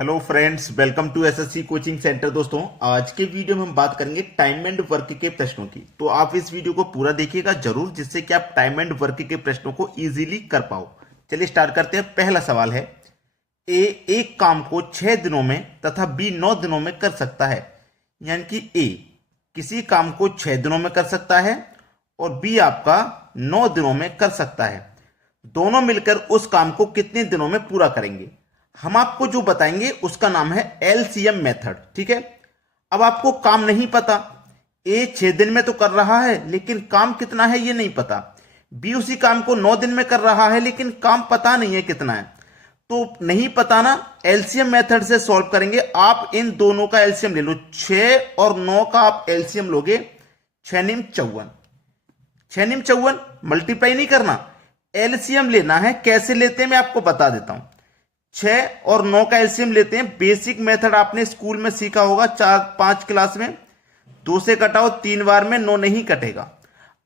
Hello friends, welcome to SSC coaching centre. दोस्तों, आज के वीडियो में हम बात करेंगे टाइम एंड वर्क के प्रश्नों की। तो आप इस वीडियो को पूरा देखिएगा जरूर, जिससे कि आप टाइम एंड वर्क के प्रश्नों को इजीली कर पाओ। चलिए स्टार्ट करते हैं। पहला सवाल है, ए एक काम को 6 दिनों में तथा बी 9 दिनों में कर सकता है। यानी कि ए किसी काम को 6 दिनों में कर सकता है और बी आपका 9 दिनों में कर सकता है। दोनों मिलकर उस काम को कितने दिनों में पूरा करेंगे? हम आपको जो बताएंगे उसका नाम है एलसीएम मेथड। ठीक है। अब आपको काम नहीं पता, ए 6 दिन में तो कर रहा है लेकिन काम कितना है ये नहीं पता, बी उसी काम को 9 दिन में कर रहा है लेकिन काम पता नहीं है कितना है। तो नहीं पता ना, एलसीएम मेथड से सॉल्व करेंगे। आप इन दोनों का एलसीएम ले लो, 6 और 9 का आप एलसीएम लोगे, 6 निम 54, 6 निम 54 मल्टीप्लाई नहीं करना, एलसीएम लेना है। कैसे लेते हैं मैं आपको बता देता हूं। 6 और 9 का एलसीएम लेते हैं। बेसिक मेथड आपने स्कूल में सीखा होगा 4-5 क्लास में। 2 से कटाओ 3 बार में 9 नहीं कटेगा।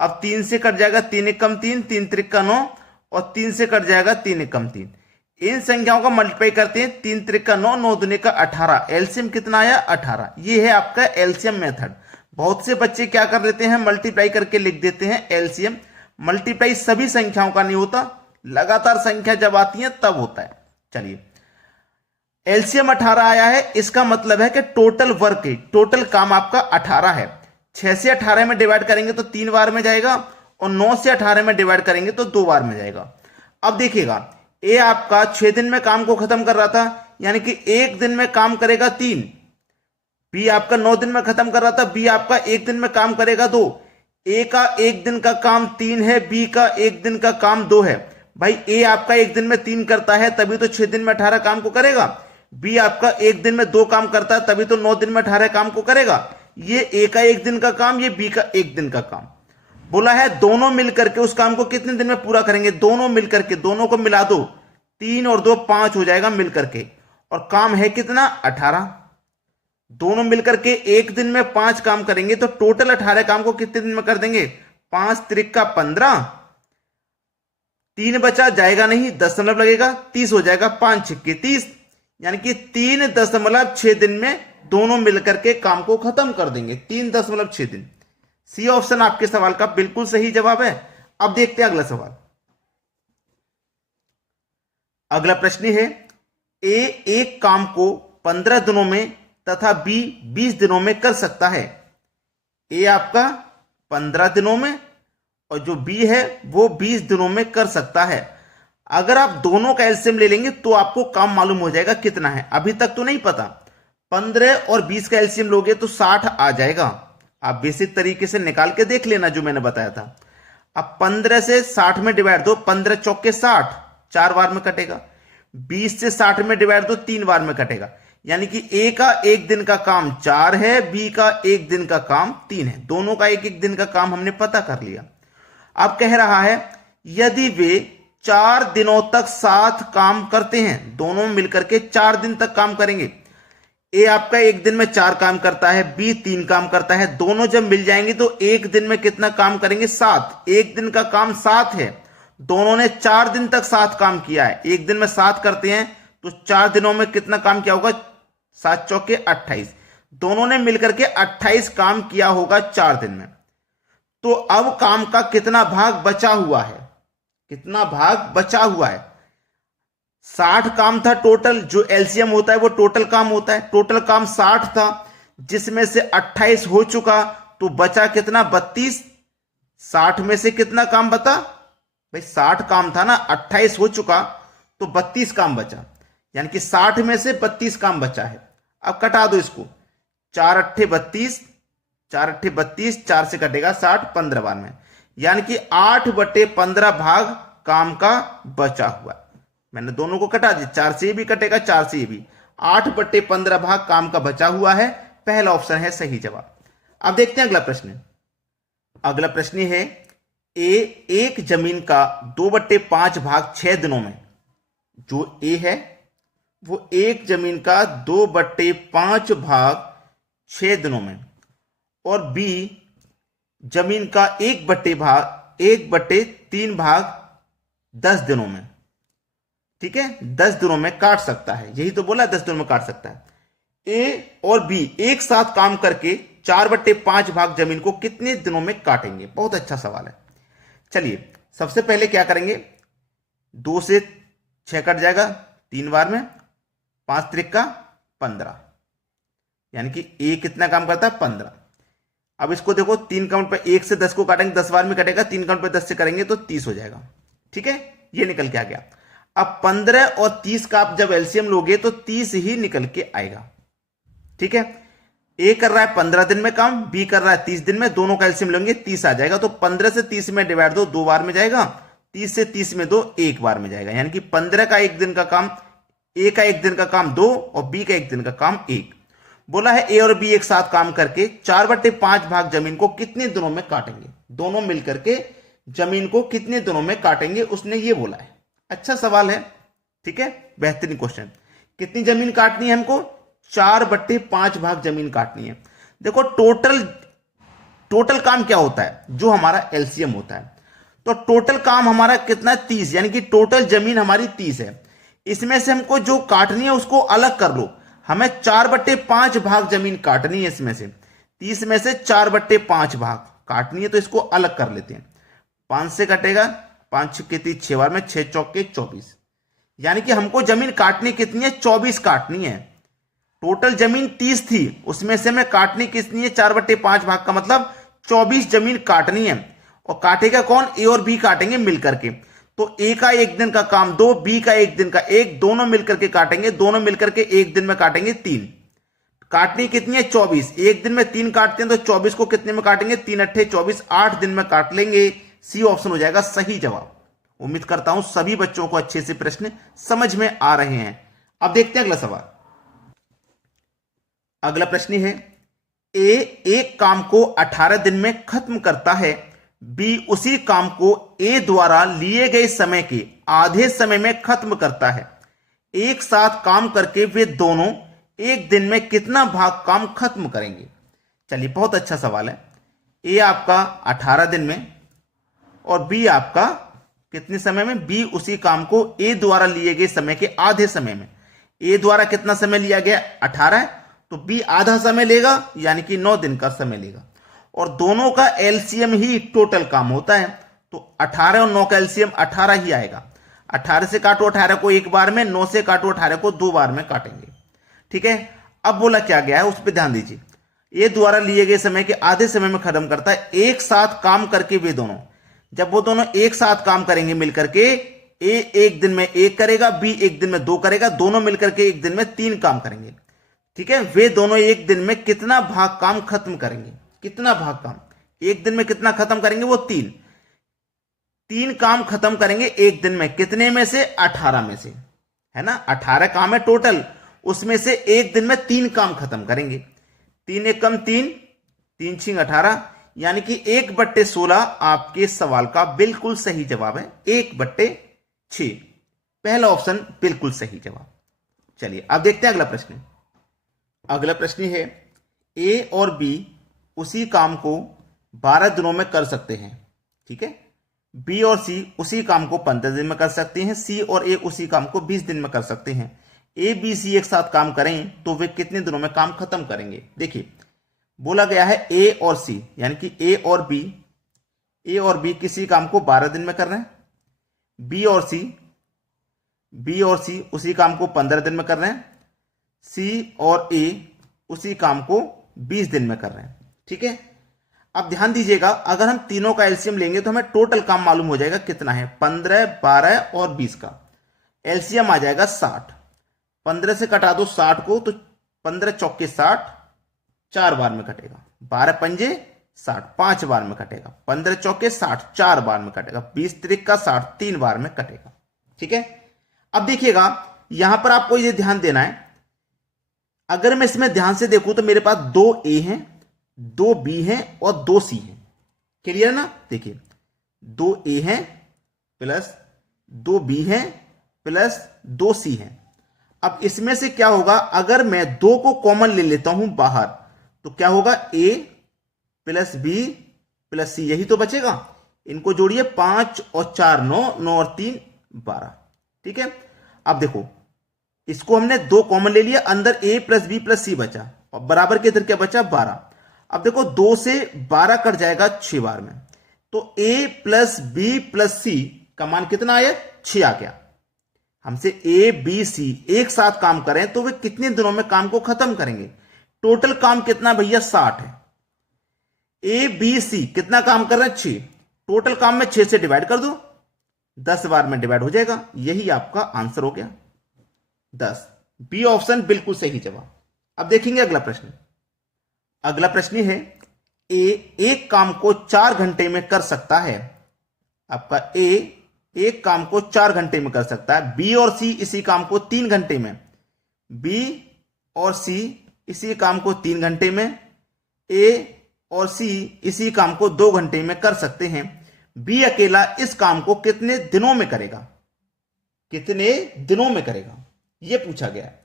अब 3 से कट जाएगा 3 एकम 3, 3 त्रिका 9 और 3 से कट जाएगा 3 एकम 3। इन संख्याओं का मल्टीप्लाई करते हैं, 3 त्रिका 9, 9 दूनी का 18। एलसीएम कितना आया? 18। ये है आपका एलसीएम मेथड। बहुत से बच्चे क्या कर लेते हैं, मल्टीप्लाई करके लिख देते हैं एलसीएम। मल्टीप्लाई सभी संख्याओं का नहीं होता, लगातार संख्या जब आती है तब होता है। चलिए, एलसीएम 18 आया है, इसका मतलब है कि टोटल वर्क, टोटल काम आपका 18 है। 6 से 18 में डिवाइड करेंगे तो 3 बार में जाएगा और 9 से 18 में डिवाइड करेंगे तो 2 बार में जाएगा। अब देखिएगा, ए आपका 6 दिन में काम को खत्म कर रहा था, यानी कि 1 दिन में काम करेगा 3। बी आपका 9 दिन में खत्म कर रहा था, बी आपका 1 दिन में काम करेगा 2। ए का 1 दिन का काम 3 है, बी का 1 दिन का काम 2 है। भाई ए आपका 1 दिन में 3 करता है तभी तो 6 दिन में 18 काम को करेगा। बी आपका 1 दिन में 2 काम करता है तभी तो 9 दिन में 18 काम को करेगा। ये ए का 1 दिन का काम, ये बी का 1 दिन का काम। बोला है दोनों मिलकर के उस काम को कितने दिन में पूरा करेंगे? दोनों मिलकर के, दोनों को मिला दो, 3 और 2 5 हो जाएगा मिलकर के, और काम है कितना? 18। दोनों मिलकर के 1 दिन में 5 काम करेंगे तो टोटल 18 काम को कितने दिन में कर देंगे? 5 त्रिका 15, 3 बचा जाएगा नहीं, दशमलव लगेगा, 30 हो जाएगा, 5 छिक्के 30। यानी कि 3.6 दिन में दोनों मिलकर के काम को खत्म कर देंगे। 3.6 दिन। सी ऑप्शन आपके सवाल का बिल्कुल सही जवाब है। अब देखते हैं अगला सवाल। अगला प्रश्न है, ए एक काम को 15 दिनों में तथा बी 20 दिनों में कर सकता है। ए आपका 15 दिनों में और जो बी है वो 20 दिनों में कर सकता है। अगर आप दोनों का एलसीएम ले लेंगे तो आपको काम मालूम हो जाएगा कितना है। अभी तक तो नहीं पता। 15 और 20 का एलसीएम लोगे तो 60 आ जाएगा। आप बेसिक तरीके से निकाल के देख लेना जो मैंने बताया था। अब 15 से 60 में डिवाइड दो, 15 चौके 60, 4 बार में कटेगा। 20 से 60 में डिवाइड दो, 3 बार में कटेगा। यानी कि ए का 1 दिन का काम 4 है, बी का 1 दिन का काम 3 है। दोनों का 1-1 दिन का काम हमने पता कर लिया। अब कह रहा है यदि वे 4 दिनों तक साथ काम करते हैं, दोनों मिलकर के 4 दिन तक काम करेंगे। ए आपका 1 दिन में 4 काम करता है, बी 3 काम करता है। दोनों जब मिल जाएंगे तो 1 दिन में कितना काम करेंगे? 7। 1 दिन का काम 7 है, दोनों ने 4 दिन तक साथ काम किया है। 1 दिन में 7 करते हैं तो 4 दिनों में कितना काम किया होगा? 7 चौके 28। दोनों ने मिलकर के 28 काम किया होगा 4 दिन में। तो अब काम का कितना भाग बचा हुआ है? कितना भाग बचा हुआ है? 60 काम था टोटल, जो एलसीएम होता है वो टोटल काम होता है। टोटल काम 60 था, जिसमें से 28 हो चुका, तो बचा कितना? 32। 60 में से कितना काम बचा? भाई 60 काम था ना, 28 हो चुका तो 32 काम बचा। यानी कि 60 में से 32 काम बचा है। अब कटा दो इसको, 4 अट्ठे 32, 4 अट्ठे 32, 4 से कटेगा 60, 15 बार में। यानी कि 8/15 भाग काम का बचा हुआ। मैंने दोनों को कटा दिया, 4 से ये भी कटेगा, 4 से ये भी। 8/15 भाग काम का बचा हुआ है। पहला ऑप्शन है सही जवाब। अब देखते हैं अगला प्रश्न। अगला प्रश्न है, ए एक जमीन का 2/5 भाग 6 दिनों में, जो ए है वो एक जमीन का 2/5 भाग 6 दिनों में, और बी जमीन का 1/3 भाग 10 दिनों में। ठीक है, 10 दिनों में काट सकता है, यही तो बोला 10 दिनों में काट सकता है। ए और बी एक साथ काम करके 4/5 भाग जमीन को कितने दिनों में काटेंगे? बहुत अच्छा सवाल है। चलिए सबसे पहले क्या करेंगे, 2 से 6 कट जाएगा 3 बार में, 5 त्रिक 15, यानी कि ए कितना काम करता है? 15। अब इसको देखो 3 काउंट पे 1 से 10 को काटेंगे, 10 बार में कटेगा, 3 काउंट पे 10 से करेंगे तो 30 हो जाएगा। ठीक है, ये निकल के आ गया। अब 15 और 30 का आप जब एलसीएम लोगे तो 30 ही निकल के आएगा। ठीक है, ए कर रहा है 15 दिन में काम, बी कर रहा है 30 दिन में, दोनों का एलसीएम लेंगे 30 आ जाएगा। तो 15 से 30 में डिवाइड दो, 2 बार में जाएगा, 30 से 30 में 2 1 बार में जाएगा, यानी कि 15 का 1 दिन का काम, ए का 1 दिन का काम 2 और बी का 1 दिन का काम 1। बोला है ए और बी एक साथ काम करके 4/5 भाग जमीन को कितने दिनों में काटेंगे? दोनों मिलकर के जमीन को कितने दिनों में काटेंगे, उसने ये बोला है। अच्छा सवाल है, ठीक है, बेहतरीन क्वेश्चन। कितनी जमीन काटनी है हमको? 4/5 भाग जमीन काटनी है। देखो टोटल काम क्या होता है? जो हमारा एलसीएम होता है। तो टोटल काम हमारा कितना? 30, यानी कि टोटल जमीन हमारी 30 है। इसमें से हमको जो काटनी है उसको अलग कर लो। हमें 4/5 भाग जमीन काटनी है, इसमें से 30 में से 4/5 भाग काटनी है, तो इसको अलग कर लेते हैं। 5 से कटेगा, 5 छक्के 30, 6 बार में, 6 चौके 24, यानी कि हमको जमीन काटनी कितनी है? 24 काटनी है। टोटल जमीन 30 थी, उसमें से हमें काटनी कितनी है? 4/5 भाग का मतलब 24 जमीन काटनी है। और काटेगा कौन? ए और बी काटेंगे मिलकर के। तो ए का 1 दिन का काम 2, बी का 1 दिन का 1, दोनों मिलकर के काटेंगे, दोनों मिलकर के 1 दिन में काटेंगे 3। काटनी कितनी है? 24। 1 दिन में 3 काटते हैं तो 24 को कितने में काटेंगे? 3 अट्ठे 24, 8 दिन में काट लेंगे। सी ऑप्शन हो जाएगा सही जवाब। उम्मीद करता हूं सभी बच्चों को अच्छे से प्रश्न समझ में आ रहे हैं। अब देखते हैं अगला सवाल। अगला प्रश्न है, ए एक काम को 18 दिन में खत्म करता है, बी उसी काम को ए द्वारा लिए गए समय के आधे समय में खत्म करता है। एक साथ काम करके वे दोनों एक दिन में कितना भाग काम खत्म करेंगे? चलिए बहुत अच्छा सवाल है। ए आपका 18 दिन में और बी आपका कितने समय में? बी उसी काम को ए द्वारा लिए गए समय के आधे समय में। ए द्वारा कितना समय लिया गया? 18, तो बी आधा समय लेगा, यानी कि 9 दिन का समय लेगा। और दोनों का एलसीएम ही टोटल काम होता है, तो 18 और 9 का एलसीएम 18 ही आएगा। 18 से काटो 18 को 1 बार में, 9 से काटो 18 को 2 बार में काटेंगे। ठीक है, अब बोला क्या गया है उस पर ध्यान दीजिए। ए द्वारा लिए गए समय के आधे समय में खत्म करता है। एक साथ काम करके वे दोनों, जब वो दोनों एक साथ काम करेंगे मिलकर के, ए 1 दिन में 1 करेगा, बी 1 दिन में 2 करेगा, दोनों मिलकर के 1 दिन में 3 काम करेंगे। ठीक है, वे दोनों 1 दिन में कितना भाग काम खत्म करेंगे? कितना भाग काम 1 दिन में कितना खत्म करेंगे? वो 3 काम खत्म करेंगे 1 दिन में। कितने में से? 18 में से, है ना। 18 काम है टोटल, उसमें से 1 दिन में 3 काम खत्म करेंगे। 3 एक कम 3, 3 छिंग 18, यानी कि 1/16 आपके सवाल का बिल्कुल सही जवाब है। 1/6, पहला ऑप्शन बिल्कुल सही जवाब। चलिए अब देखते हैं अगला प्रश्न। अगला प्रश्न है, ए और बी उसी काम को 12 दिनों में कर सकते हैं। ठीक है, बी और सी उसी काम को 15 दिन में कर सकते हैं। सी और ए उसी काम को 20 दिन में कर सकते हैं। ए बी सी एक साथ काम करें तो वे कितने दिनों में काम खत्म करेंगे? देखिए बोला गया है ए और सी, यानी कि ए और बी किसी काम को 12 दिन में कर रहे हैं। बी और सी उसी काम को 15 दिन में कर रहे हैं। सी और ए उसी काम को 20 दिन में कर रहे हैं। ठीक है, अब ध्यान दीजिएगा, अगर हम तीनों का एलसीएम लेंगे तो हमें टोटल काम मालूम हो जाएगा कितना है। 15, 12 और 20 का एलसीएम आ जाएगा 60। 15 से कटा दो 60 को, तो 15 चौके 60, 4 बार में कटेगा। 12 पंजे 60, 5 बार में कटेगा। 15 चौके 60, 4 बार में कटेगा। 20 त्रिक का 60, 3 बार में कटेगा। ठीक है, अब देखिएगा यहां पर आपको ये ध्यान देना है, अगर मैं इसमें ध्यान से देखूं तो मेरे पास 2 ए हैं, 2 बी हैं और 2 सी हैं। क्लियर ना? देखिए 2 ए हैं प्लस 2 बी हैं प्लस 2 सी हैं। अब इसमें से क्या होगा, अगर मैं 2 को कॉमन ले लेता हूं बाहर तो क्या होगा? ए प्लस बी प्लस सी, यही तो बचेगा। इनको जोड़िए, 5 और 4 9, 9 और 3 12। ठीक है, अब देखो, इसको हमने 2 कॉमन ले लिया, अंदर a प्लस बी प्लस सी बचा और बराबर के इधर क्या बचा 12। अब देखो 2 से 12 कट जाएगा 6 बार में, तो a प्लस बी प्लस सी का मान कितना आया 6 आ गया। हमसे a b c एक साथ काम करें तो वे कितने दिनों में काम को खत्म करेंगे। टोटल काम कितना भैया 60 है। a b c कितना काम कर रहे हैं 6, टोटल काम में 6 से डिवाइड कर दो, 10 बार में डिवाइड हो जाएगा। यही आपका आंसर हो गया 10। बी ऑप्शन बिल्कुल सही जवाब। अब देखेंगे अगला प्रश्न। अगला प्रश्न है ए एक काम को 4 घंटे में कर सकता है। आपका ए एक काम को 4 घंटे में कर सकता है, बी और सी इसी काम को 3 घंटे में, बी और सी इसी काम को 3 घंटे में, ए और सी इसी काम को 2 घंटे में कर सकते हैं। बी अकेला इस काम को कितने दिनों में करेगा, कितने दिनों में करेगा, यह पूछा गया है।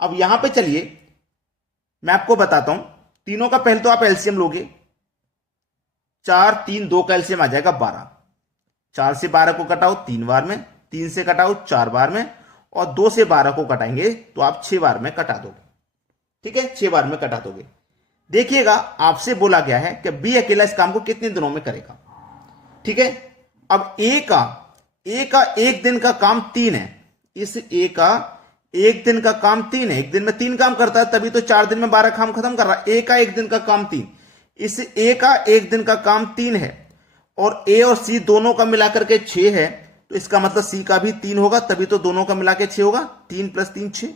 अब यहां पे चलिए मैं आपको बताता हूं, तीनों का पहले तो आप एलसीएम लोगे, 4 3 2 का एलसीएम आ जाएगा 12। 4 से 12 को कटाओ 3 बार में, 3 से कटाओ 4 बार में, और 2 से 12 को कटाएंगे तो आप 6 बार में कटा दोगे। ठीक है, 6 बार में कटा दोगे। देखिएगा आपसे बोला गया है कि बी अकेला इस काम को कितने दिनों में करेगा। ठीक है, अब ए का एक दिन का काम 3 है, इस ए का एक दिन का काम 3 है, एक दिन में 3 काम करता है, तभी तो 4 दिन में 12 काम खत्म कर रहा है। ए का एक दिन का काम 3, इस ए का एक दिन का काम 3 है, और ए और सी दोनों का मिलाकर के 6 है, तो इसका मतलब सी का भी 3 होगा, तभी तो दोनों का मिला के 6 होगा। 3 + 3 6।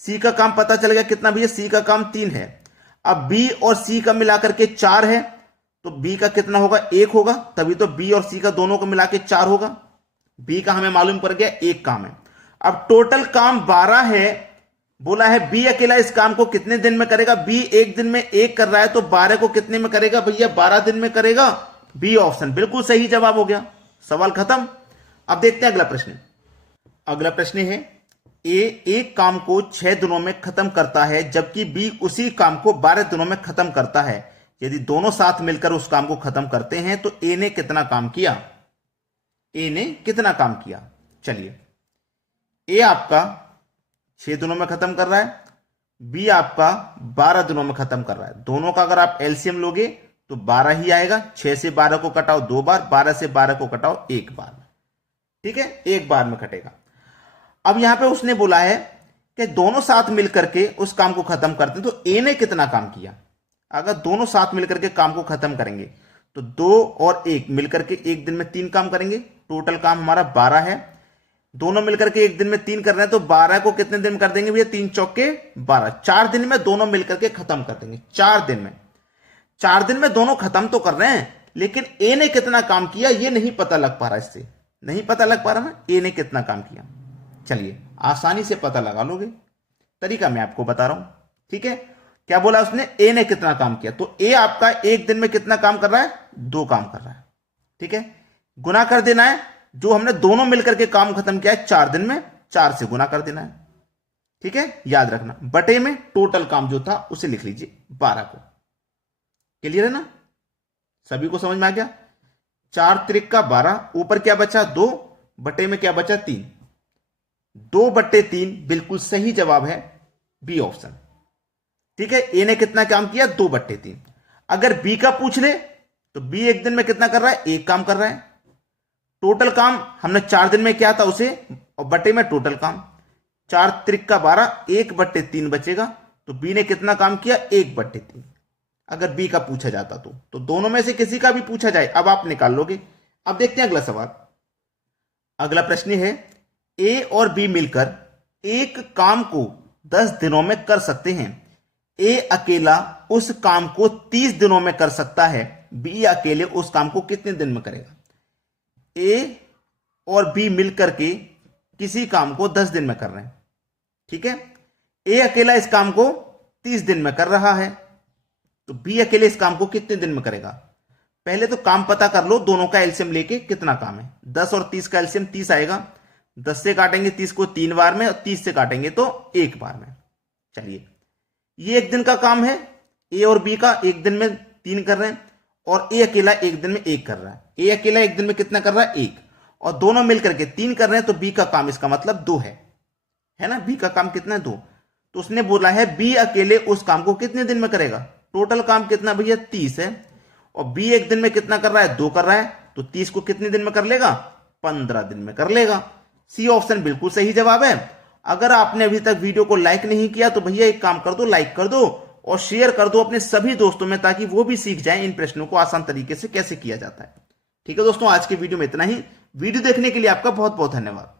सी का काम पता चल गया कितना भैया, सी का काम 3 है। अब बी और सी का मिलाकर के 4 है, तो बी का कितना होगा 1 होगा, तभी तो बी और सी का दोनों को मिला के 4 होगा। बी का हमें मालूम पड़ गया 1 काम है। अब टोटल काम 12 है, बोला है बी अकेला इस काम को कितने दिन में करेगा। बी एक दिन में 1 कर रहा है, तो 12 को कितने में करेगा भैया, 12 दिन में करेगा। बी ऑप्शन बिल्कुल सही जवाब हो गया, सवाल खत्म। अब देखते हैं अगला प्रश्न। अगला प्रश्न है ए एक काम को 6 दिनों में खत्म करता है, जबकि बी उसी काम को 12 दिनों में खत्म करता है। यदि दोनों साथ मिलकर उस काम को खत्म करते हैं तो ए ने कितना काम किया, ए ने कितना काम किया। चलिए, ए आपका 6 दिनों में खत्म कर रहा है, बी आपका 12 दिनों में खत्म कर रहा है। दोनों का अगर आप एलसीएम लोगे तो 12 ही आएगा। 6 से 12 को कटाओ 2 बार, 12 से 12 को कटाओ 1 बार। ठीक है, 1 बार में कटेगा। अब यहां पे उसने बोला है कि दोनों साथ मिलकर के उस काम को खत्म करते हैं, तो ए ने कितना काम किया। अगर दोनों साथ मिलकर के काम को खत्म करेंगे तो 2 और 1 मिलकर के एक दिन में 3 काम करेंगे। टोटल काम हमारा 12 है, दोनों मिलकर के एक दिन में 3 कर रहे हैं, तो 12 को कितने दिन में कर देंगे भैया, 3 चौके 12, 4 दिन में दोनों मिलकर के खत्म कर देंगे। 4 दिन में, 4 दिन में दोनों खत्म तो कर रहे हैं, लेकिन ए ने कितना काम किया ये नहीं पता लग पा रहा, इससे नहीं पता लग पा रहा ना ए ने कितना काम किया। चलिए आसानी से पता लगा लोगे, तरीका मैं आपको बता रहा हूं। ठीक है, क्या बोला उसने, ए ने कितना काम किया, तो ए आपका एक दिन में कितना काम कर रहा है, 2 काम कर रहा है। ठीक है, गुना कर देना है, जो हमने दोनों मिलकर के काम खत्म किया है 4 दिन में, 4 से गुना कर देना है। ठीक है, याद रखना, बटे में टोटल काम जो था उसे लिख लीजिए 12 को। क्लियर है ना, सभी को समझ में आ गया। 4 त्रिक का 12, ऊपर क्या बचा 2, बटे में क्या बचा 3, 2/3 बिल्कुल सही जवाब है बी ऑप्शन। ठीक है, ए ने कितना काम किया 2/3। अगर बी का पूछ ले तो बी एक दिन में कितना कर रहा है, 1 काम कर रहा है। टोटल काम हमने 4 दिन में किया था उसे, और बटे में टोटल काम, 4 त्रिक का 12, 1/3 बचेगा, तो बी ने कितना काम किया 1/3। अगर बी का पूछा जाता तो दोनों में से किसी का भी पूछा जाए, अब आप निकाल लोगे। अब देखते हैं अगला सवाल। अगला प्रश्न है ए और बी मिलकर एक काम को 10 दिनों में कर सकते हैं। ए अकेला उस काम को 30 दिनों में कर सकता है, बी अकेले उस काम को कितने दिन में करेगा। ए और बी मिलकर के किसी काम को 10 दिन में कर रहे हैं। ठीक है, ए अकेला इस काम को 30 दिन में कर रहा है, तो बी अकेले इस काम को कितने दिन में करेगा। पहले तो काम पता कर लो, दोनों का एलसीएम लेके कितना काम है। 10 और 30 का एलसीएम 30 आएगा, 10 से काटेंगे 30 को 3 बार में, और 30 से काटेंगे तो 1 बार में। चलिए, ये एक दिन का काम है, ए और बी का एक दिन में 3 कर रहे हैं, और ए अकेला एक दिन में 1 कर रहा है। ए अकेला एक दिन में कितना कर रहा है 1, और दोनों मिलकर के 3 कर रहे हैं, तो बी का काम इसका मतलब 2 है ना। बी का काम कितना है? 2। तो उसने बोला है बी अकेले उस काम को कितने दिन में करेगा। टोटल काम कितना भैया? 30 है। और बी एक दिन में कितना कर रहा है? 2 कर रहा है। तो 30 को कितने दिन में कर लेगा? 15 दिन में कर लेगा। सी ऑप्शन बिल्कुल सही जवाब है। अगर आपने अभी तक वीडियो को लाइक नहीं किया तो भैया एक काम कर दो, लाइक कर दो और शेयर कर दो अपने सभी दोस्तों में, ताकि वो भी सीख जाएं इन प्रश्नों को आसान तरीके से कैसे किया जाता है। ठीक है दोस्तों, आज के वीडियो में इतना ही। वीडियो देखने के लिए आपका बहुत बहुत धन्यवाद।